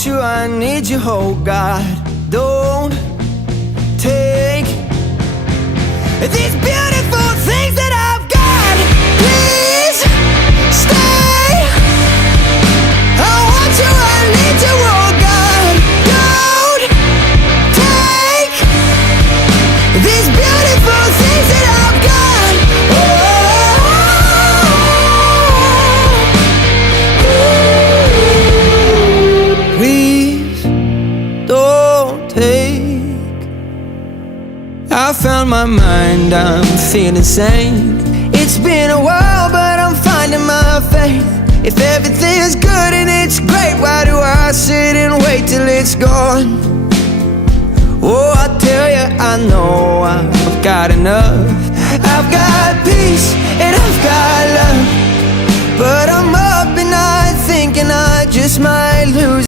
want you, I need you, oh God. Don't take these beautiful things that I've got. Please stay. I want you, I need you, oh God. Don't take these beautiful things that I've got. Please don't take. I found my mind, I'm feeling sane. It's been a while, but I'm finding my faith. If everything's good and it's great, why do I sit and wait till it's gone? Oh, I tell you, I know I've got enough. I've got peace and I've got love, but I'm up and I thinking I just might lose